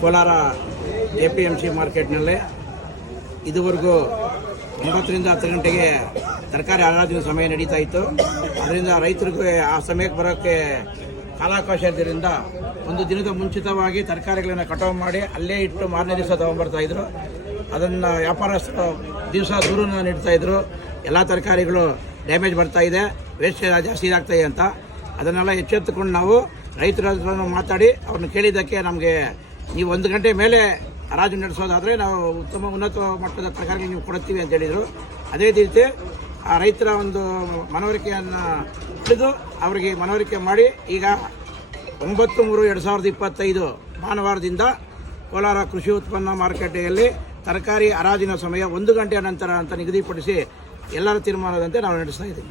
Kolar APMC ಮಾರ್ಕೆಟ್ನಲ್ಲಿ ಇದುವರೆಗೂ 9 ರಿಂದ 10 ಗಂಟೆಗೆ ತರಕಾರಿ ಹರಾಜಿನ ಸಮಯ ನಡೀತಾ ಇತ್ತು. ಅದರಿಂದ ರೈತರಿಗೆ ಆ ಸಮಯಕ್ಕೆ ಬರೋಕ್ಕೆ ಕಾಲಾವಕಾಶ ಇದ್ದರಿಂದ ಒಂದು ದಿನದ ಮುಂಚಿತವಾಗಿ ತರಕಾರಿಗಳನ್ನು ಕಟಾವು ಮಾಡಿ ಅಲ್ಲೇ ಇಟ್ಟು ಮಾರನೇ ದಿವಸ ತೊಗೊಂಡ್ಬರ್ತಾಯಿದ್ರು. ಅದನ್ನು ವ್ಯಾಪಾರಸ್ಥರು ದಿವಸ ದೂರನ್ನು ನೀಡ್ತಾಯಿದ್ರು. ಎಲ್ಲ ತರಕಾರಿಗಳು ಡ್ಯಾಮೇಜ್ ಬರ್ತಾಯಿದೆ, ವೇಸ್ಟೇಜ್ ಜಾಸ್ತಿ ಆಗ್ತಾಯಿದೆ ಅಂತ. ಅದನ್ನೆಲ್ಲ ಎಚ್ಚೆತ್ತುಕೊಂಡು ನಾವು ರೈತರ ಹತ್ರ ಮಾತಾಡಿ ಅವ್ರನ್ನ ಕೇಳಿದ್ದಕ್ಕೆ ನಮಗೆ ನೀವು 1 ಗಂಟೆ ಮೇಲೆ ಹರಾಜು ನಡೆಸೋದಾದರೆ ನಾವು ಉನ್ನತ ಮಟ್ಟದ ತರಕಾರಿ ನೀವು ಕೊಡ್ತೀವಿ ಅಂತ ಹೇಳಿದರು. ಅದೇ ರೀತಿ ಆ ರೈತರ ಒಂದು ಮನವರಿಕೆಯನ್ನು ಹಿಡಿದು ಅವರಿಗೆ ಮನವರಿಕೆ ಮಾಡಿ ಈಗ 9/3/2025 ಭಾನುವಾರದಿಂದ ಕೋಲಾರ ಕೃಷಿ ಉತ್ಪನ್ನ ಮಾರುಕಟ್ಟೆಯಲ್ಲಿ ತರಕಾರಿ ಹರಾಜಿನ ಸಮಯ 1 ಗಂಟೆಯ ನಂತರ ಅಂತ ನಿಗದಿಪಡಿಸಿ ಎಲ್ಲರ ತೀರ್ಮಾನದಂತೆ ನಾವು ನಡೆಸ್ತಾ ಇದ್ದೀವಿ.